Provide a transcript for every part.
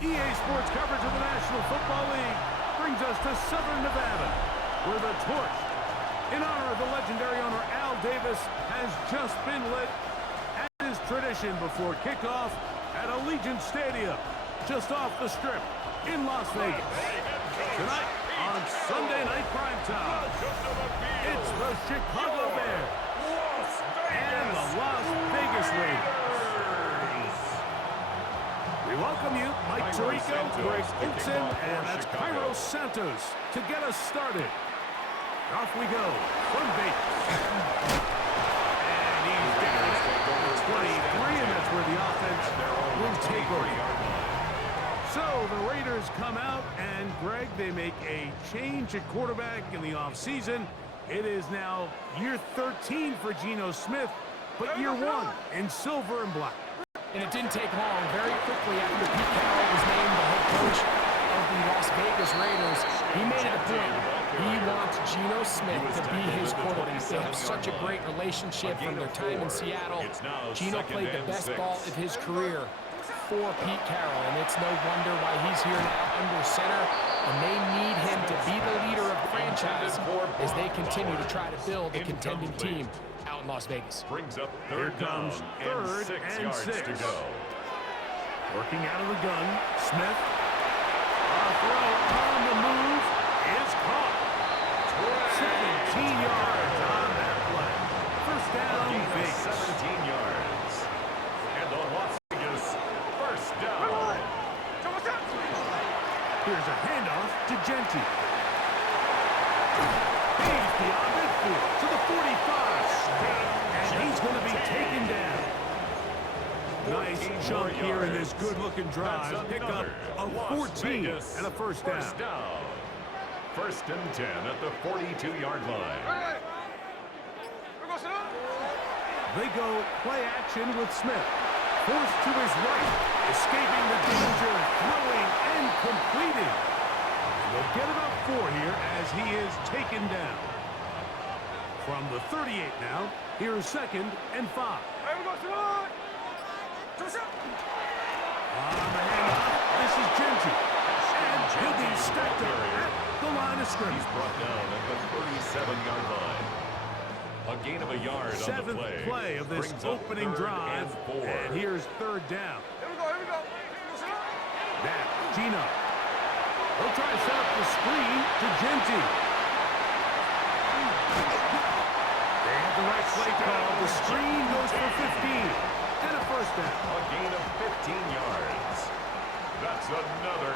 EA Sports coverage of the National Football League brings us to Southern Nevada, where the torch, in honor of the legendary owner Al Davis, has just been lit, as is tradition before kickoff at Allegiant Stadium, just off the Strip in Las Vegas. Tonight on Sunday Night Primetime, it's the Chicago Bears and the Las Vegas Raiders. We welcome you, Mike Tirico, Greg Olson, and that's Cairo Santos to get us started. Off we go from Vegas. And he's down at 23, and that's where the offense will take over. So the Raiders come out, and Greg, they make a change at quarterback in the offseason. It is now year 13 for Geno Smith, but year 1 in silver and black. And it didn't take long. Very quickly after Pete Carroll was named the head coach of the Las Vegas Raiders, he made it a point. He wants Geno Smith to be his quarterback. They have such a great relationship from their time in Seattle. Geno played the best ball of his career for Pete Carroll, and it's no wonder why he's here now under center, and they need him to be the leader of the franchise as they continue to try to build a contending team out in Las Vegas. Brings up third down and 6 yards to go. Working out of the gun, Smith. A throw on the move is caught. 17 yards on that play. First down, Vegas. 17 yards. And on Las Vegas, first down. Here's a handoff to Genty. He's beyond midfield to the 45. And he's going to be taken down. Nice chunk here in this good-looking drive. Pick up a 14 and a first down. First and 10 at the 42-yard line. They go play action with Smith. Forced to his right, escaping the danger, throwing and completing. And they'll get about 4 here as he is taken down. From the 38 now, here is 2nd and 5. On the handoff, this is Genty. And he'll be stacked up at the line of scrimmage. He's brought down at the 37-yard line. A gain of a yard on the play. 7th play of this opening drive. And here's 3rd down. Here we go. Now, Geno. He'll try to set up the screen to Genty. They have the right play call. The screen goes for 15. And a first down. A gain of 15 yards. That's another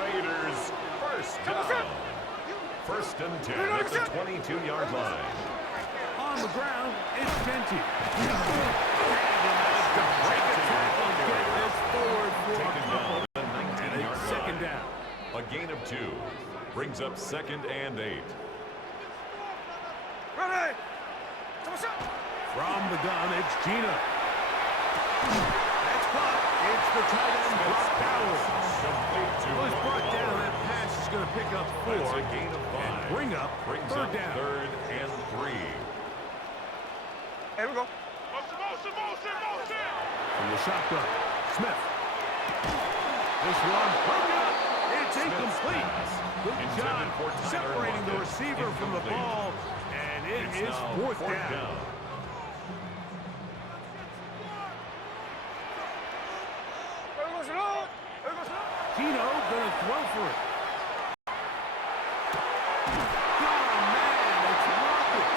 Raiders first down. First and 10 at the 22-yard line. On the ground, it's Genty. And to break a tackle and get this forward for a couple. And it's 2nd down. A gain of 2. Brings up 2nd and 8. From the gun, it's Geno. That's caught. It's the tight end, Brock Bowers. Was brought down. That pass is going to pick up 4. That's a gain of 5. And bring up third down. 3rd and 3. Here we go. From the shotgun, Smith. This one broken up. It's incomplete. Good job separating the receiver from the ball, and it is 4th down. Geno gonna throw for it. Oh man, it's rocket.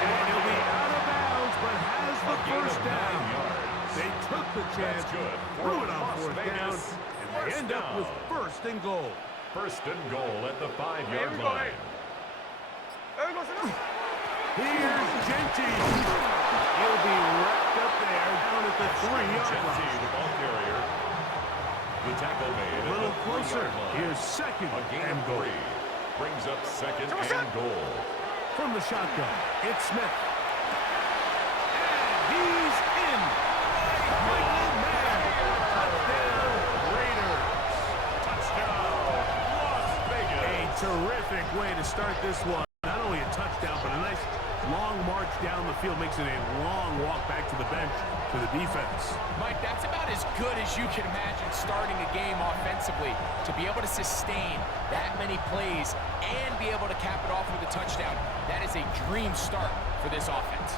And he'll be out of bounds, but has the first down. They took the chance, threw it on 4th down, and they end up with 1st and goal. First and goal at the 5-yard line. Here's Genty. He'll be wrapped up there down at the 3-yard line. The ball carrier. The tackle made A little closer. Here's 2nd and goal. Brings up 2nd and goal. From the shotgun, it's Smith. And he's in. Michael Mann. Touchdown, Raiders. Touchdown, Las Vegas. A terrific way to start this one. Not only a touchdown, but a nice long march down the field. Makes it a long walk back to the bench for the defense. Mike, that's about as good as as you can imagine, starting a game offensively, to be able to sustain that many plays and be able to cap it off with a touchdown, that is a dream start for this offense.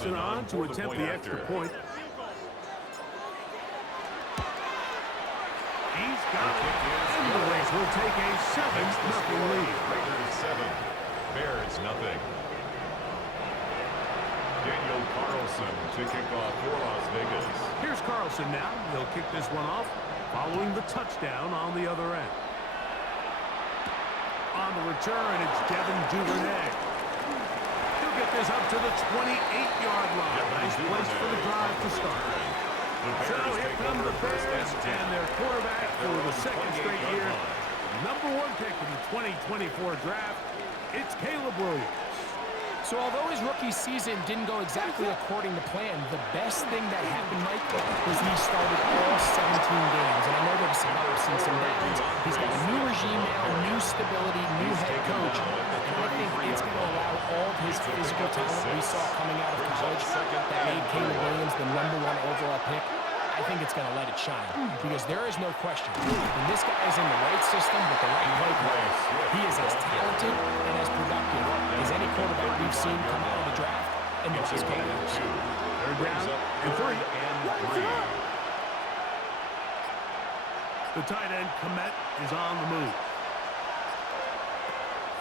On to attempt the extra point. He's got it. And the Rays will take a 7-0 lead. Raiders 7, Bears nothing. Daniel Carlson to kick off for Las Vegas. Here's Carlson now. He'll kick this one off following the touchdown on the other end. On the return, it's Devin Duvernay. Get this up to the 28-yard line. Nice place for the drive to start. So here come the Bears and their quarterback for the second straight year. #1 pick in the 2024 draft. It's Caleb Williams. So although his rookie season didn't go exactly according to plan, the best thing that happened, Mike, was he started all 17 games. And I know there was some ups and some downs. He's got a new regime now, new stability, new head coach. And I think it's going to allow all of his physical talent we saw coming out of college that made Caleb Williams the #1 overall pick. I think it's going to let it shine because there is no question. When this guy is in the right system with the right play calls, he is as talented and as productive as any quarterback we've seen come out of the draft in the last couple of years. They're down and 3. The tight end, Komet, is on the move.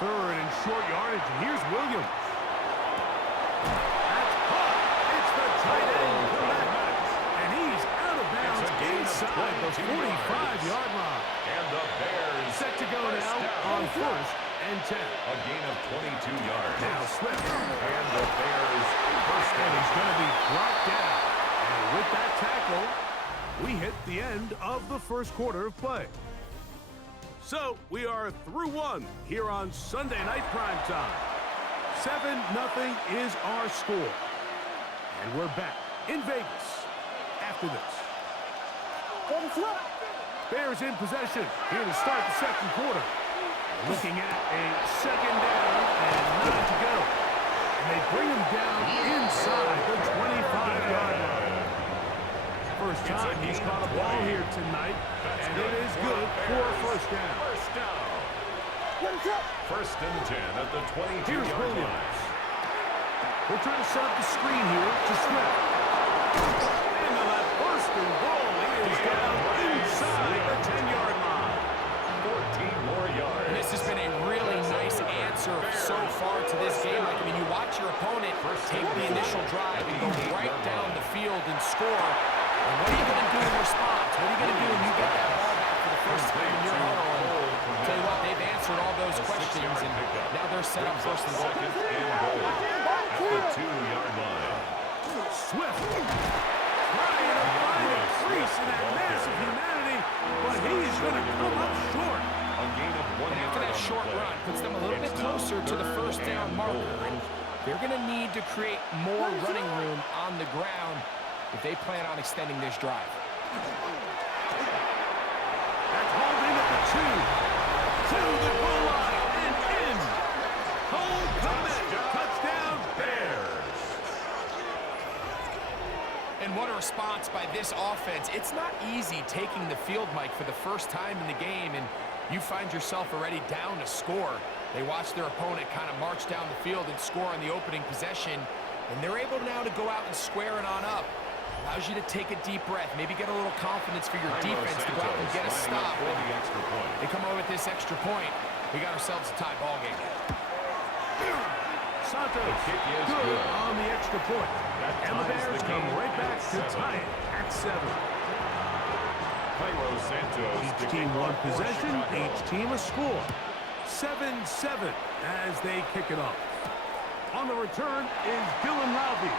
Third and short yardage, and here's Williams. That's caught. It's the tight end, Komet. Inside the 45-yard line. And the Bears set to go now on 1st and 10. A gain of 22 yards. Now Swift. And the Bears first and he's going to be brought down. And with that tackle, we hit the end of the first quarter of play. So we are through one here on Sunday Night Primetime. 7-0 is our score. And we're back in Vegas after this. Bears in possession here to start the second quarter. Looking at a second down and 9 to go. And they bring him down inside the 25-yard line. First time he's caught a ball here tonight, and it is good for a first down. First and 10 at the 22-yard Here's line. Williams. We're trying to set up the screen here to Smith. And that first and goal is down inside the 10-yard line. 14 more yards. And this has been a really nice answer so far to this game. I mean, you watch your opponent take the initial drive and go right down the field and score. And what are you going to do in response? What are you going to do when you get that ball back for the first time in your huddle? And tell you what, they've answered all those questions, and now they're set up first and goal. Second and goal at the 2-yard line. Swift trying to find a crease in that massive humanity, but he's going to come up short. A gain of 1 And after that short run, puts them a little bit closer to the first down marker. And they're going to need to create more running room on the ground if they plan on extending this drive. That's holding at the 2. To the goal line and in. Cole Komet, touchdown Bears. And what a response by this offense. It's not easy taking the field, Mike, for the first time in the game, and you find yourself already down to score. They watch their opponent kind of march down the field and score on the opening possession, and they're able now to go out and square it on up. Allows you to take a deep breath, maybe get a little confidence for your defense to go out and get a stop. They come over with this extra point. We got ourselves a tie ball game. Santos good on the extra point. And the Bears come right back to tie it at 7. Each team one possession, each team a score. 7-7 as they kick it off. On the return is Dylan Lowby.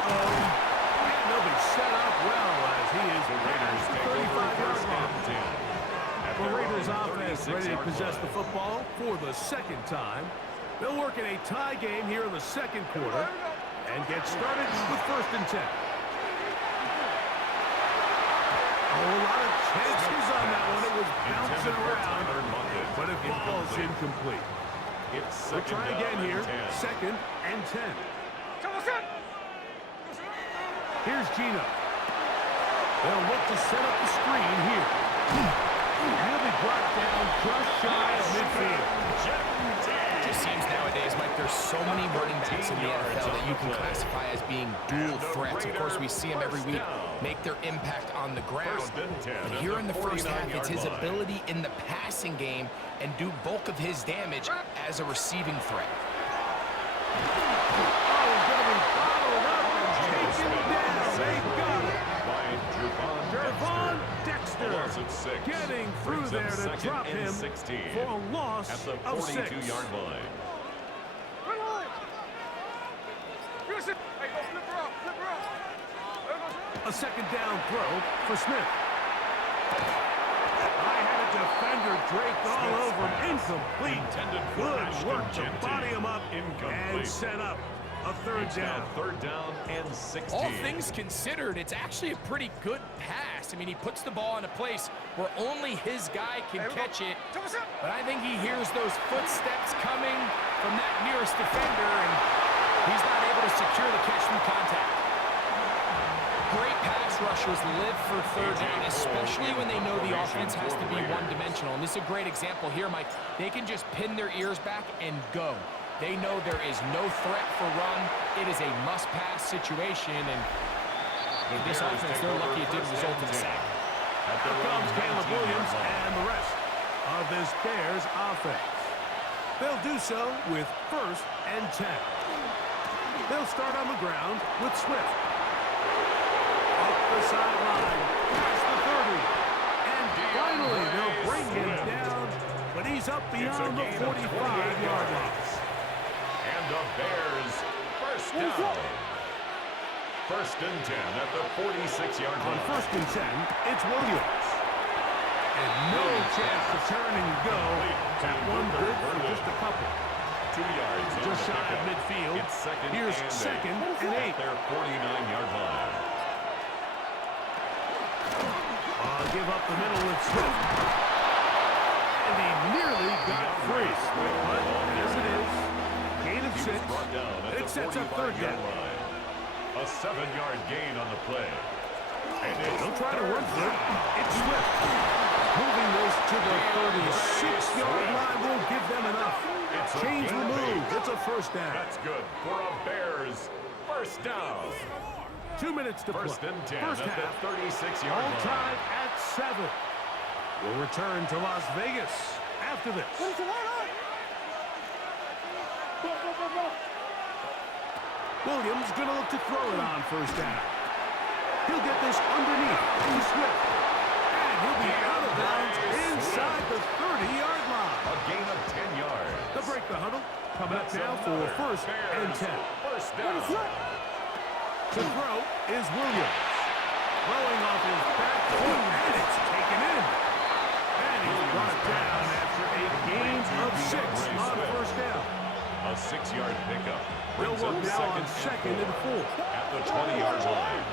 And they'll be set up well as he is past the 35-yard line. The Raiders offense ready to possess the football for the second time. They'll work in a tie game here in the second quarter and get started with 1st and 10. Oh, a lot of chances on that one. It was bouncing around, but it falls incomplete. We'll try again here. 2nd and 10. Here's Gino. They'll look to set up the screen here. He'll be brought down just shy of midfield. It just seems nowadays, Mike, there's so many running backs in the NFL that you can classify as being dual threats. Of course, we see them every week make their impact on the ground. But here in the first half, it's his ability in the passing game and do bulk of his damage as a receiving threat. Getting through there to drop him for a loss at the of 6. 42-yard line. A 2nd down throw for Smith. High-headed defender draped all over him. Incomplete. Good work to body him up and set up a 3rd down. 3rd down and 16. All things considered, it's actually a pretty good pass. I mean, he puts the ball in a place where only his guy can catch it. But I think he hears those footsteps coming from that nearest defender, and he's not able to secure the catch through contact. Great pass rushers live for 3rd down, especially when they know the offense has to be one-dimensional. And this is a great example here, Mike. They can just pin their ears back and go. They know there is no threat for run. It is a must-pass situation, and this offense, they're lucky it didn't result in a sack. Here comes Caleb Williams and the rest of this Bears offense. They'll do so with 1st and 10. They'll start on the ground with Swift. Up the sideline, past the 30. And finally, they'll bring him down, but he's up beyond the 45-yard line. And the Bears 1st down. 1st and 10 at the 46-yard line. On 1st and 10, it's Williams. And no chance to turn and go. That one good for just a couple. 2 yards. Just shy of midfield. It's 2nd Here's and 2nd and 8. At their 49-yard line. Give up the middle with Swift. And he nearly got free. But as it is, gain of 6. It sets up 3rd down. A 7-yard gain on the play. And they'll try to run for it. It's Swift. Moving this to the 36-yard line won't give them enough. Change the move. It's a 1st down. That's good for a Bears 1st down. 2 minutes to play. 1st and 10 First at half, the 36-yard all line. tied at 7. We'll return to Las Vegas after this. Williams gonna look to throw it on 1st down. He'll get this underneath to Swift. And he'll be out of bounds inside the 30-yard line. A gain of 10 yards. They'll break the huddle. Coming up now for 1st and 10. 1st down. To throw is Williams. Throwing off his back foot, and it's taken in. And he's brought down after a gain of 6 on 1st down. A 6-yard pickup. They'll Brings work up now on 2nd 2nd and 4. at the 20-yard line.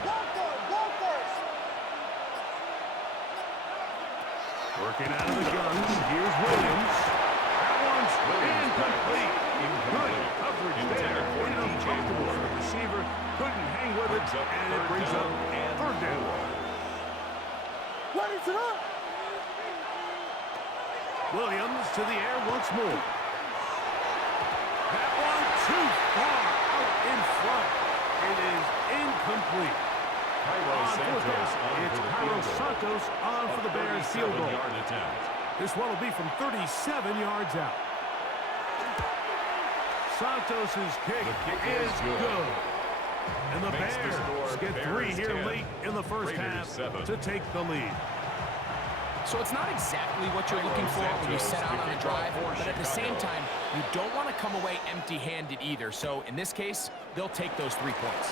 Working out of the guns, here's Williams. That one's incomplete. Good coverage there. Uncomfortable for the receiver. Couldn't hang with it, and it brings up 3rd down. What is it up? Williams to the air once more. That one too far out in front. It is incomplete. On 4th down, it's Cairo Santos on for the Bears field goal. This one will be from 37 yards out. Santos' kick is good. And the Bears get 3 here late in the first half to take the lead. So it's not exactly what you're looking for when you set out on a drive, but at the same time, you don't want to come away empty-handed either. So in this case, they'll take those 3 points.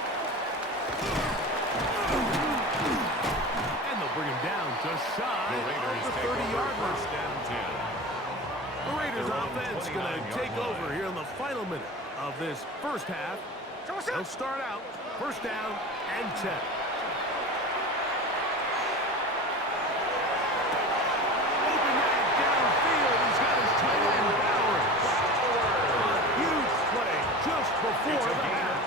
And they'll bring him down just shy of the 30-yard line. 1st and 10. The Raiders offense going to take over here in the final minute of this first half. They'll start out first down and 10. Open man downfield. He's got his tight end Bowers. A huge play just before the half.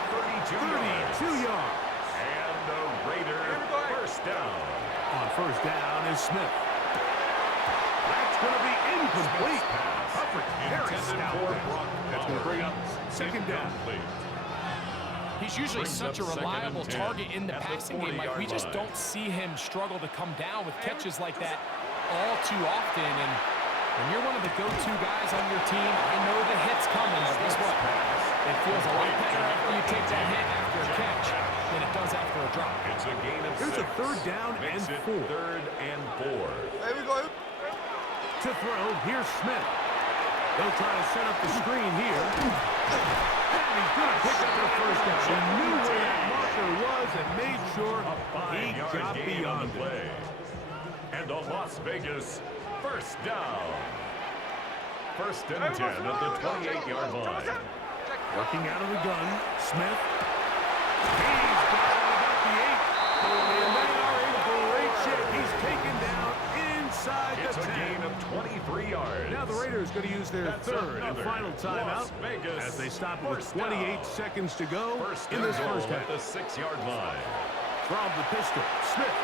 32 yards. And the Raiders first down. On first down is Smith. That's going to be incomplete. Coverage very stout. That's going to bring up second down. He's usually such a reliable target in the passing game. Like, we just don't see him struggle to come down with catches like that all too often. And when you're one of the go-to guys on your team, I know the hit's coming, but guess what? It feels a lot better after you take that hit after a catch than it does after a drop. It's a gain of Here's 6. a third down and 4. Third and 4. There we go. To throw, here's Smith. They'll try to set up the screen here. And he's going to pick up the first down. He knew where that marker was and made sure he got beyond it. And a Las Vegas first down. First and 10 at the 28-yard line. Working out of the gun, Smith. He's got it about the 8. And they are in great shape. He's taken down inside the 10. It's a gain of 23 yards. Now the Raiders going to use their third and final timeout as they stop it with 28 seconds to go in this first half. At the 6-yard line. From the pistol, Smith.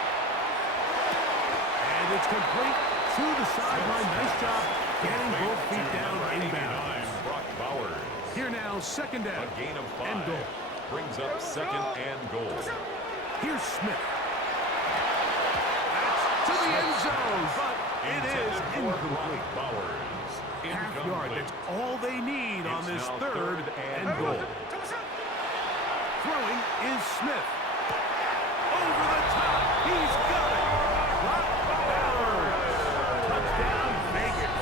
And it's complete to the sideline. Nice job getting both feet down inbounds. Brock Bowers. Here now, second down A gain of 5. and goal. Brings up second and goal. Here's Smith. That's to the end zone, but it is incomplete. Bowers. Half yard, that's all they need on this third and goal. Throwing is Smith. Over the top, he's got it. Brock Bowers. Touchdown, Vegas.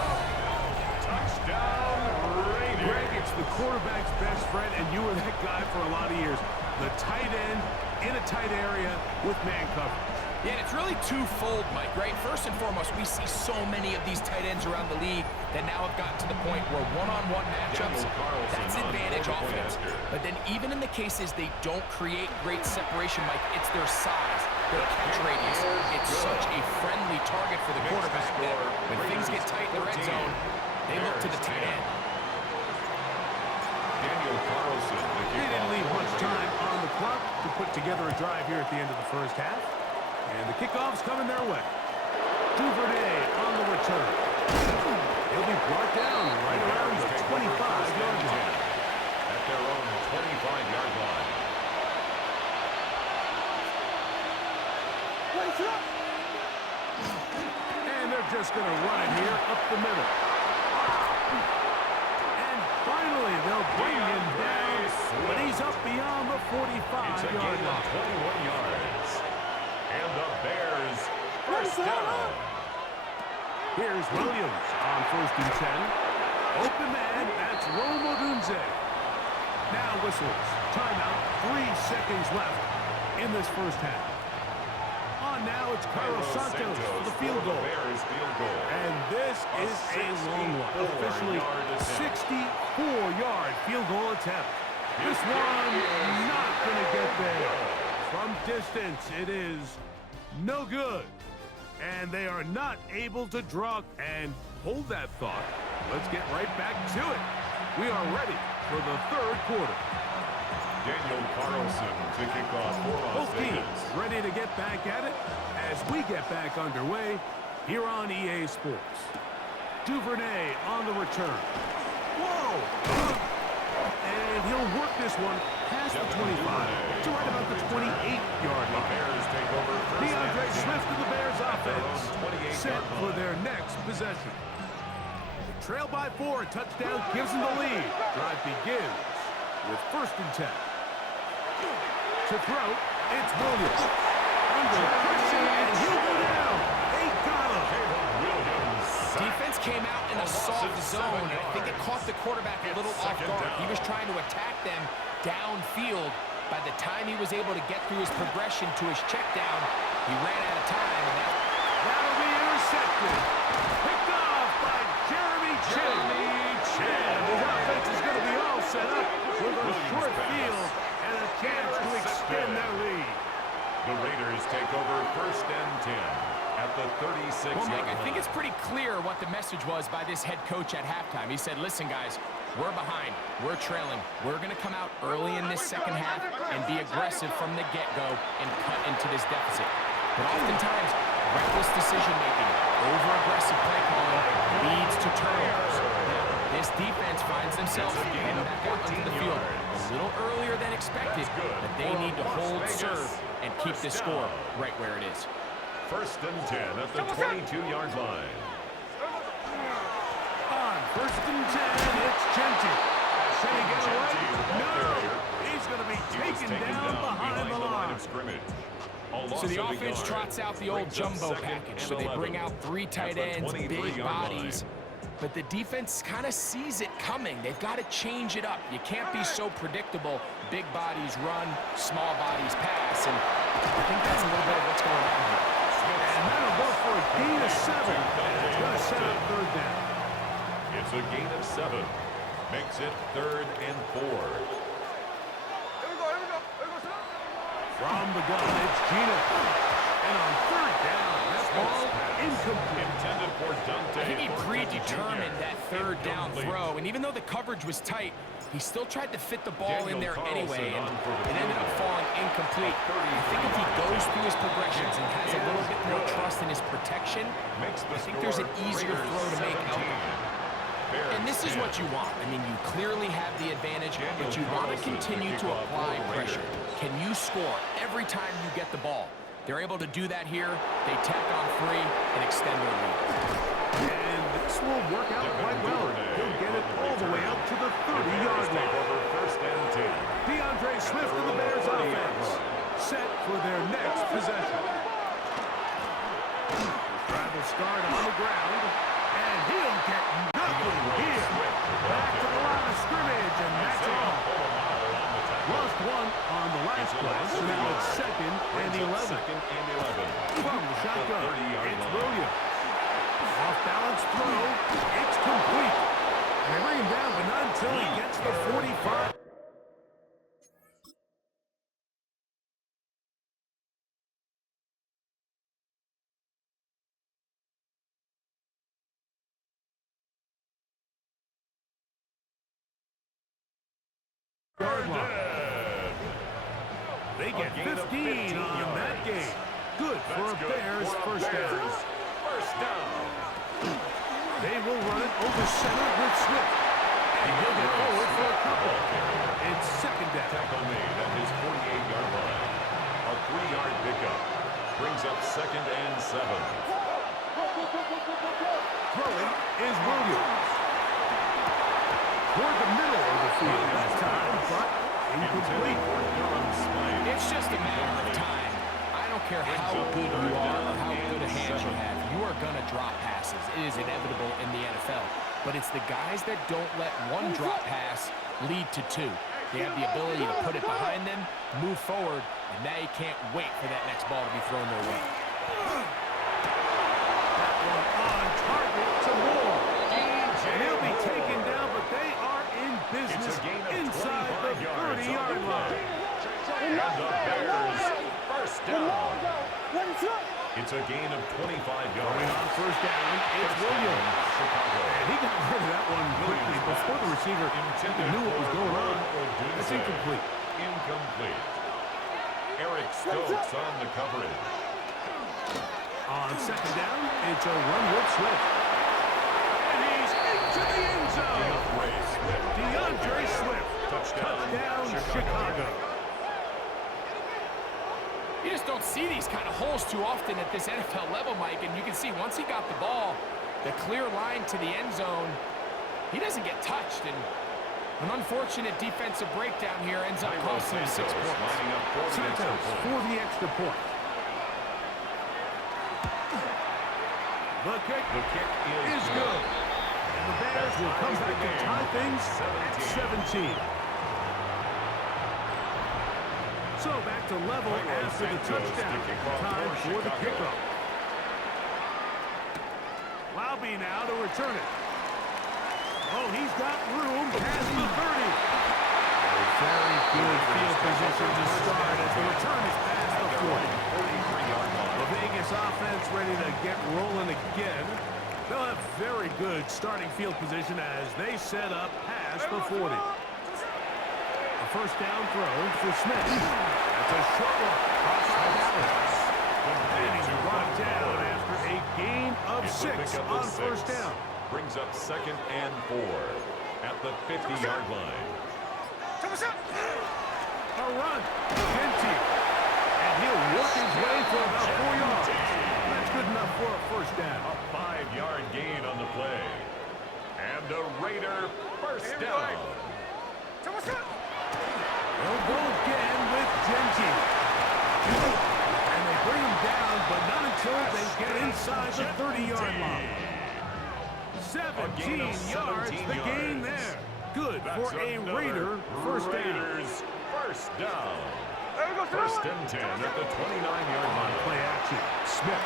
Touchdown, Raiders. Greg, it's the quarterback's best friend, and you were that guy for a lot of years. The tight end in a tight area with man coverage. Yeah, and it's really twofold, Mike, right? First and foremost, we see so many of these tight ends around the league that now have gotten to the point where one-on-one matchups, that's advantage offense. But then even in the cases they don't create great separation, Mike, it's their size, their catch radius. It's such a friendly target for the quarterback that when things get tight in the red zone, they look to the tight end. Daniel Carlson. They didn't leave much time on the clock to put together a drive here at the end of the first half. And the kickoff's coming their way. Duvernay on the return. He'll be brought down right around the 25-yard line. At their own 25-yard line. And they're just going to run it here up the middle. And finally, they'll bring him down, but he's up beyond the 45-yard line. 21 yards. And the Bears first down. Here's Williams on first and 10. Open man, that's Rome Odunze. Now whistles. Timeout, 3 seconds left in this first half. On now, it's Carlos Santos for the field goal. Bears field goal. And this is a long one. Officially 64-yard field goal attempt. This one not going to get there. From distance, it is no good. And they are not able to draw. And hold that thought. Let's get right back to it. We are ready for the third quarter. Daniel Carlson to kick off for Las Both Vegas. teams ready to get back at it as we get back underway here on EA Sports. Duvernay on the return. Whoa! And he'll work this one past the 25 to right about the 28-yard line. Bears take over first DeAndre and 10. Swift to the Bears offense, 28-yard set for line. their next possession. Trail by 4, touchdown gives them the lead. Drive begins with first and 10. To throw, it's Williams. Under pressure, and he'll go down. They got him. Williams. Defense came out in a soft zone, and I think it caught the quarterback a little off guard. He was trying to attack them downfield. By the time he was able to get through his progression to his check down, he ran out of time. And That'll be intercepted. Picked off by Jeremy And his offense is going to be all set up with a short field and a chance to extend their lead. The Raiders take over 1st and 10 at the 36-yard line. Well, Mike, I think it's pretty clear what the message was by this head coach at halftime. He said, listen, guys, we're behind. We're trailing. We're going to come out early in this second half and be aggressive from the get-go and cut into this deficit. But oftentimes, reckless decision-making, over-aggressive play calling leads to turnovers. Now, this defense finds themselves heading back out onto the field a little earlier than expected, but they need to hold serve and keep this score right where it is. 1st and 10 at the 22-yard line. On 1st and 10, it's Genty. Can he get away? No! He's going to be taken down behind the line. Of scrimmage. So the offense trots out the old jumbo package. So they bring out 3 tight ends, big bodies. But the defense kind of sees it coming. They've got to change it up. You can't be so predictable. Big bodies run, small bodies pass. And I think that's a little bit of what's going on here. And that'll go for a gain of 7. It's going to set up 3rd down. It's a gain of 7. Makes it 3rd and 4. From the gun, it's Gino. And on 3rd down, that ball incomplete. Intended for Dante. I think he predetermined that 3rd down throw. And even though the coverage was tight, he still tried to fit the ball in there anyway. And it ended up falling incomplete. I think if he goes through his progressions and has a little bit more trust in his protection, I think there's an easier throw to make out there. And this is what you want. I mean, you clearly have the advantage, but you want to continue to apply pressure. Can you score every time you get the ball? They're able to do that here. They tack on 3 and extend their lead. And this will work out quite well. He'll get it all the way up to the 30-yard line. Over 1st and 10. DeAndre Swift and the Bears offense set for their next possession. Travel start on the ground, and he'll get nothing here. Back to the line of scrimmage, and that's all. Lost 1 on the last play, so now it's 2nd and 11. From the shotgun, it's Williams. Off-balance throw, it's complete. And they bring him down, but not until he gets the 45. Yard line. They get 15 on that game. Good for a Bears first down. They will run it over center with Swift. And he'll get forward for a couple. It's 2nd down. Tackle made at his 48-yard line. A 3-yard pickup brings up 2nd and 7. Throwing is Williams. Toward the middle of the field this time, but incomplete. It's just a matter of time. I don't care how good you are or how good a hand you have. You are going to drop passes. It is inevitable in the NFL. But it's the guys that don't let one drop pass lead to 2. They have the ability to put it behind them, move forward, and they can't wait for that next ball to be thrown their way. That one on target to Moore. And he'll be taken down, but they are in business inside the 30-yard line. And the Bears first down. It's a gain of 25 yards. On 1st down, it's Williams. And he got rid of that one quickly before the receiver knew what was going on. It's incomplete. Incomplete. Eric Stokes on the coverage. On 2nd down, it's a run with Swift. And he's into the end zone. DeAndre Swift. Touchdown, Chicago. You just don't see these kind of holes too often at this NFL level, Mike. And you can see once he got the ball, the clear line to the end zone, he doesn't get touched. And an unfortunate defensive breakdown here ends up costing him 6 points. Santos for the extra point. The kick is good. And the Bears will come back to tie things at 17. So back to level after the touchdown. Time for the kickoff. Laube now to return it. Oh, he's got room past the 30. A very good field position to start as the return is past the 40. The Vegas offense ready to get rolling again. They'll have very good starting field position as they set up past the 40. A first down throw for Smith. That's a short one. And he's brought down after a gain of 6 on first down. Brings up 2nd and 4 at the 50-yard line. A run. Empty. And he'll work his way for about 4 yards. That's good enough for a first down. A 5-yard gain on the play. And a Raider first down. They'll go again with Genty. And they bring him down, but not until they get inside the 30-yard line. 17 yards, the gain there. Good for a Raider first down. First down. First and 10 at the 29-yard line. Play action. Smith.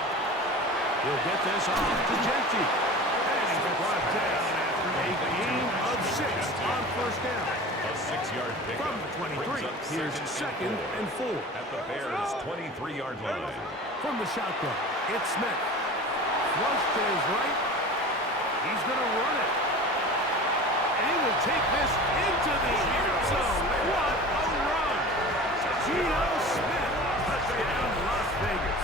He'll get this off to Genty. And he's brought down after a gain of 6 on first down. A 6-yard pickup. From the 23, here's 2nd and 4. At the Bears' 23-yard line. From the shotgun, it's Smith. Flush to his right. He's going to run it. And he will take this into the end zone. What a run! Geno Smith, touchdown Las Vegas.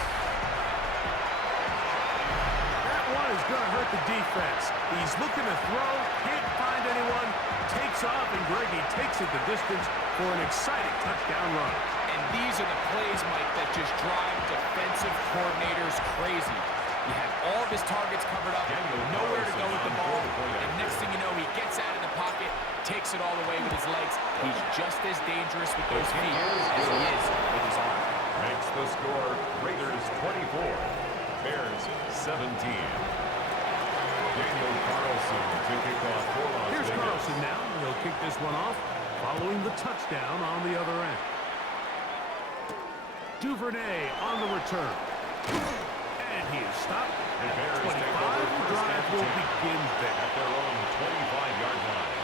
That one is going to hurt the defense. He's looking to throw, can't find anyone, takes off, and Greggy takes it the distance for an exciting touchdown run. And these are the plays, Mike, that just drive defensive coordinators crazy. You have all of his targets covered up, nowhere to go with the ball, and next thing you know, he gets out of the pocket, takes it all the way with his legs. He's just as dangerous with those feet as he is with his arm. Makes the score Raiders 24, Bears 17. Daniel Carlson to kick off for Las Here's Vegas. Carlson now. He'll kick this one off following the touchdown on the other end. Duvernay on the return. And he is stopped at The Bears 25. take over The first drive and will 10 begin there. at their own 25-yard line.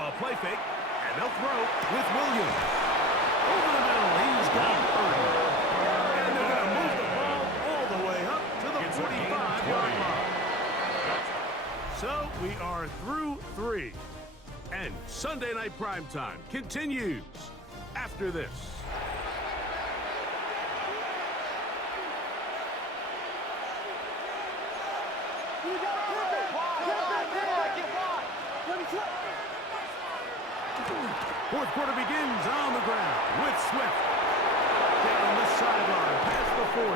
A play fake, and they'll throw with Williams. Over the middle, he's got 30. And they're going to move the ball all the way up to the 45-yard line. So we are through 3. And Sunday Night Primetime continues after this. Fourth quarter begins on the ground with Swift. Down the sideline, past the 40.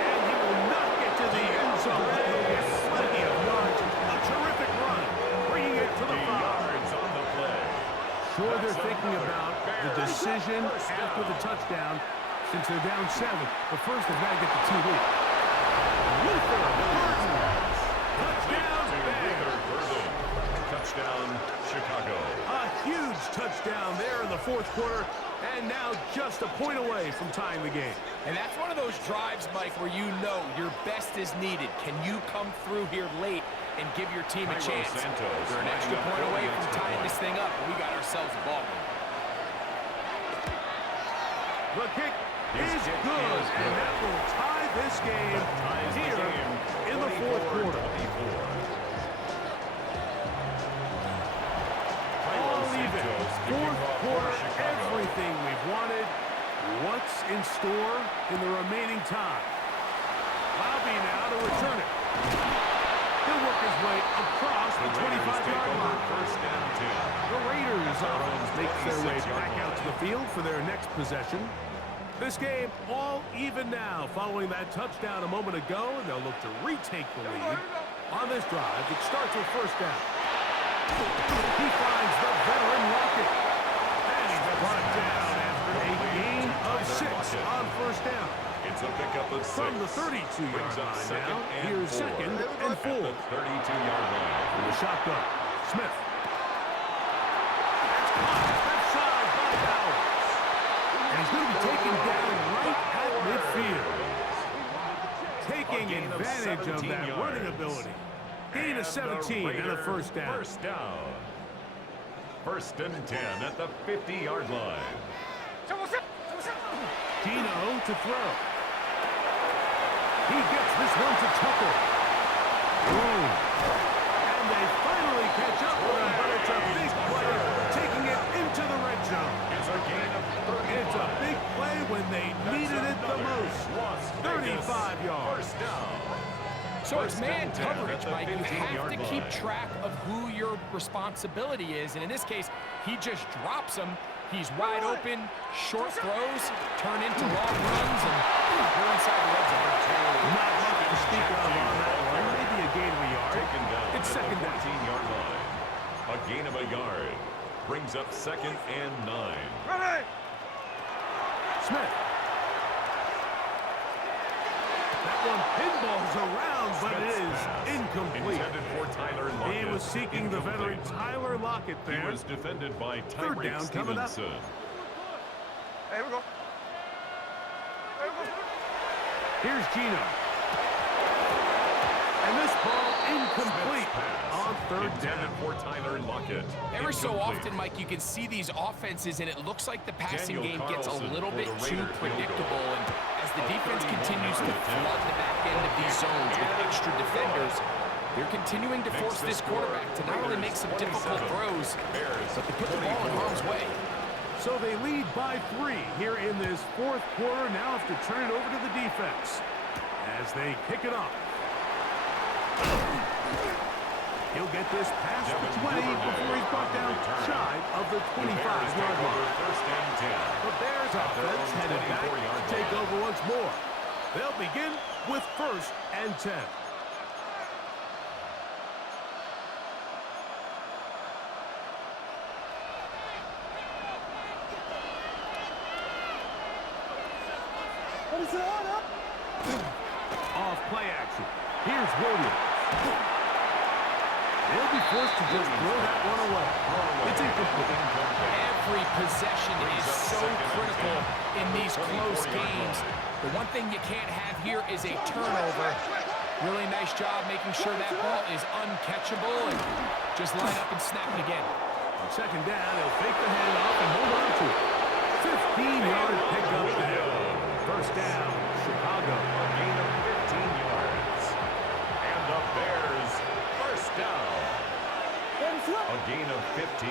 And he will not get to the end zone. He'll get plenty of yards. A terrific run, bringing it to the 5. Yards on the play. Sure, they're thinking about the decision after the touchdown since they're down 7. But first, they've got to get the TD. Luther Burton. Touchdown, Bears. Touchdown, Chicago. A huge touchdown there in the fourth quarter, and now just a point away from tying the game. And that's one of those drives, Mike, where you know your best is needed. Can you come through here late and give your team a chance? They're an extra point away from tying this thing up, and we got ourselves a ball game. The kick is good, and that will tie this game here in the fourth quarter. All even. Fourth quarter, everything we've wanted. What's in store in the remaining time? Bobby now to return it. He'll work his way across the 25-yard line. First down 10. The Raiders offense makes their way back out to the field for their next possession. This game all even now following that touchdown a moment ago, and they'll look to retake the lead on this drive. It starts with first down. He finds the veteran Rocket. And he's brought down after a gain of 6 on first down. It's a pickup of 6. From the 32-yard line now, here's 2nd and 4. 32-yard line. From the shotgun, Smith. That's caught left side by Bowers. taken down right at midfield. Taking advantage of that running ability. Gain of 17 and a first down. First down. First and 10 at the 50-yard line. Gino to throw. He gets this one to Tucker. Boom. And they finally catch up with him, but it's a big play, taking it into the red zone. It's a gain of 35. It's a big play when they needed it the most. 35 yards. First down. So it's man coverage, Mike. You have to keep track of who your responsibility is. And in this case, he just drops him. He's wide open, short throws, turn into long runs, and you're inside the red zone. Not much to speak of on that one. Maybe a gain of a yard. Taken down It's at second the down. 14-yard line. A gain of a yard brings up second and 9. Smith. That one pinballs around, but it is incomplete. Intended for Tyler Lockett. He was seeking the veteran Tyler Lockett He there. was defended by Third Tyreek down coming up. Stevenson. Here we go. Here's Gino. And this ball incomplete on third Intended down. for Tyler Lockett. Every so Incomplete. often, Mike, you can see these offenses, and it looks like the passing Daniel game gets a Carlson little for bit the too Raiders field predictable. goal. And as the A defense 31-yard continues to attempt. flood the back end of these zones with extra defenders, they're continuing to Makes force the this score. quarterback to not only make some difficult 27. throws, Bears but to put the ball in 24. harm's way. So they lead by 3 here in this fourth quarter. Now have to turn it over to the defense as they kick it off. He'll get this past the 20 before he's brought down shy of the 25-yard line. First and 10. The Bears offense headed back to take over once more. They'll begin with first and 10. Off play action. Here's Williams. They'll be forced to just throw that one away. It's incomplete. Every possession is so critical in these close games. The one thing you can't have here is a turnover. Really nice job making sure that ball is uncatchable, and just line up and snap it again. On second down, he'll fake the handoff and hold on to it. 15-yard pickup there. First down, Chicago. A gain of 15 yards. And the Bears first down. A gain of 15.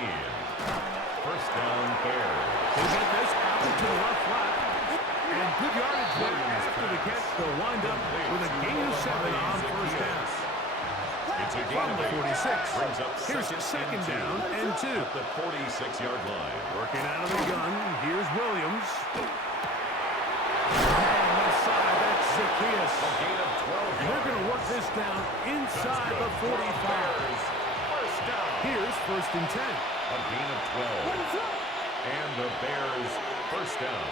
First down, Bears. They get this out to the left flat. And good yardage there after the catch. They'll wind up with a gain of 7 on first down. It's a gain From of the 8. 46. Brings up Here's second and down and 2. At the 46-yard line. Working out of the gun. Here's Williams. And this side, that's Zacchaeus. A gain of 12 yards. They're going to work this down inside the 45. Bears first down. Here's first and 10. A gain of 12. And the Bears first down.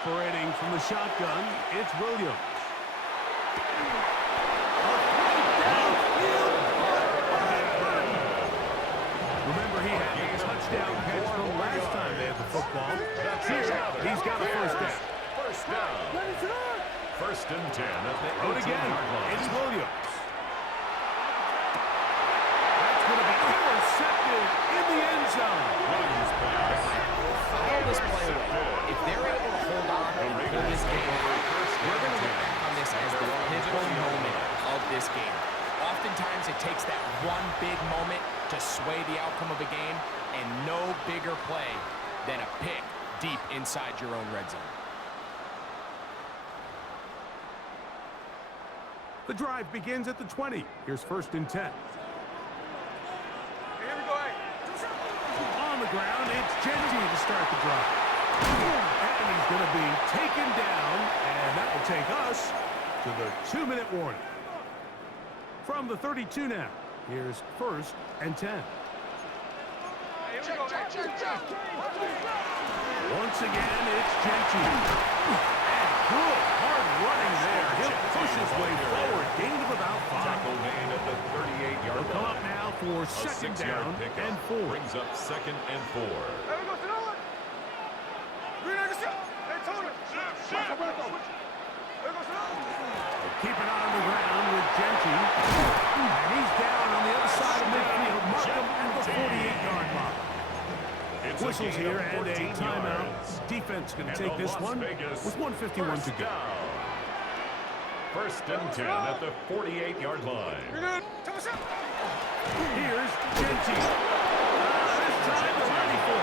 Operating from the shotgun, it's Williams. Remember, he had a touchdown catch from last time they had the football. Here, he's got a first down. First down. First and 10 at the Out again, 18-yard line. it's Williams. That's going to be intercepted in the end zone. Williams pass. File this play away. If they're able to hold on and pull this game out, we're going to look back on this as the pivotal moment of this game. Oftentimes, it takes that one big moment to sway the outcome of a game, and no bigger play than a pick deep inside your own red zone. The drive begins at the 20. Here's first and 10. Here we go. On the ground, it's Genty to start the drive. And he's going to be taken down, and that will take us to the 2-minute warning. From the 32 now, here's first and 10. Here we go. Once again, it's Genty. And good, hard running there. He'll push his way forward. Gain of about 5. Tackle made at the 38-yard He'll come line. up now for A second 6-yard down pickup and 4. brings up second and 4. Here we go. Green, Keep it on the ground with Genty. And he's down on the other side of midfield. Mark him at the 48-yard line. Whistles here and a timeout. Defense going to take this one with 1:51 to go. First and 10 at the 48-yard line. Here's Genty. This time they're ready for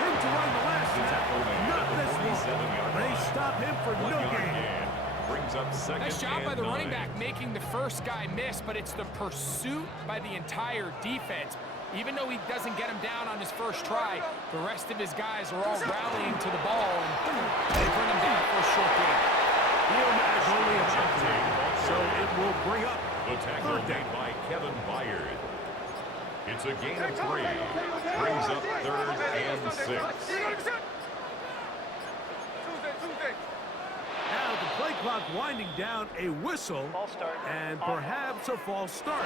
him to run the last snap. Not this one. They stop him for no gain. Brings up second. Nice job by the 9. running back making the first guy miss, but it's the pursuit by the entire defense. Even though he doesn't get him down on his first try, the rest of his guys are all rallying to the ball, and they bring him down for a short gain. Field is only about 3, so it will bring up The tackle made by Kevin Byard. It's a gain of 3. Brings up 3rd and 6. Now the play clock winding down, a whistle, and perhaps a false start.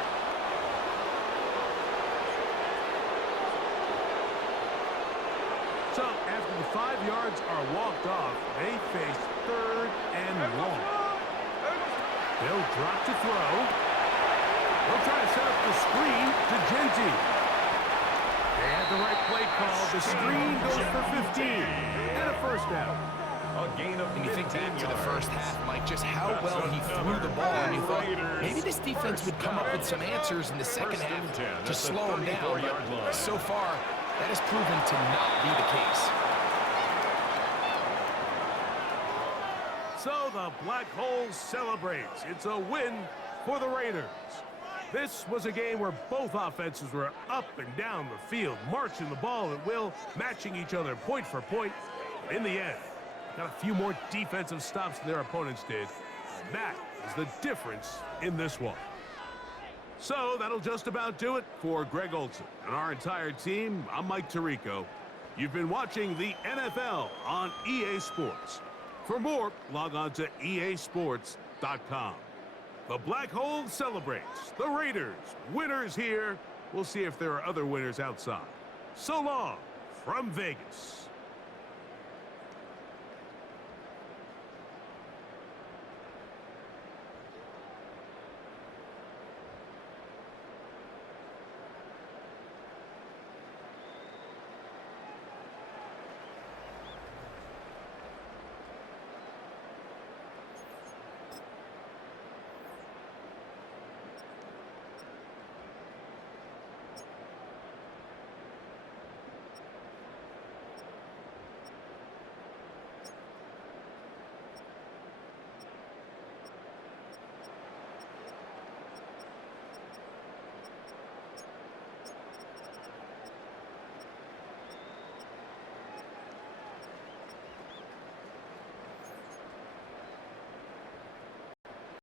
So after the 5 yards are walked off, they face 3rd and long. They'll drop to throw. They'll try to set up the screen to Genty. They had the right play call. The screen goes for 15 and a first down. A gain of And you think 15 back to the yards. first half, Mike, just how well he threw the ball, and you thought maybe this defense would come up with some answers in the second half to slow him down. But so far, that has proven to not be the case. So the Black Hole celebrates. It's a win for the Raiders. This was a game where both offenses were up and down the field, marching the ball at will, matching each other point for point. In the end, got a few more defensive stops than their opponents did. That is the difference in this one. So that'll just about do it for Greg Olson and our entire team. I'm Mike Tirico. You've been watching the NFL on EA Sports. For more, log on to easports.com. The Black Hole celebrates. The Raiders, winners here. We'll see if there are other winners outside. So long from Vegas.